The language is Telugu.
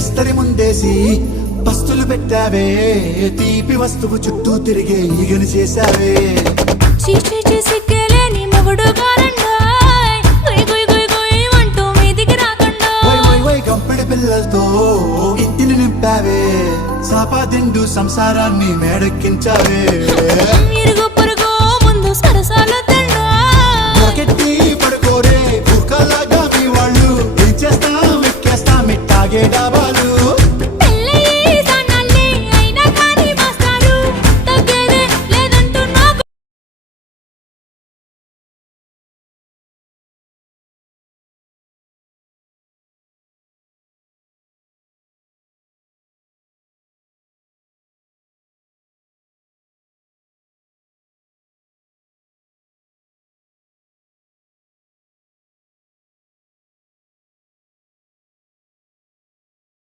బిస్తరి ముందేసి పస్తులు పెట్టావే తీపి వస్తువు చుట్టూ తిరిగే ఈగని చేశావే చీచీ సిగ్గలేని మొగుడు కారండాయ్ గుయ్ గుయ్ గుయ్ గుయ్ అంటూ మీదికి రాకుండా గంపెడి పిల్లలతో ఇంటిని నింపావే సాపాదిండు సంసారాన్ని మేడెక్కించావే ఇరుగు పొరుగు ముందు సరసాల తండా రాకెట్టి పడుకోరే కుక్కలాగా మీ వాళ్ళు ఏం చేస్తాం ఎక్కేస్తాం ఇట్టాగే డాబాలు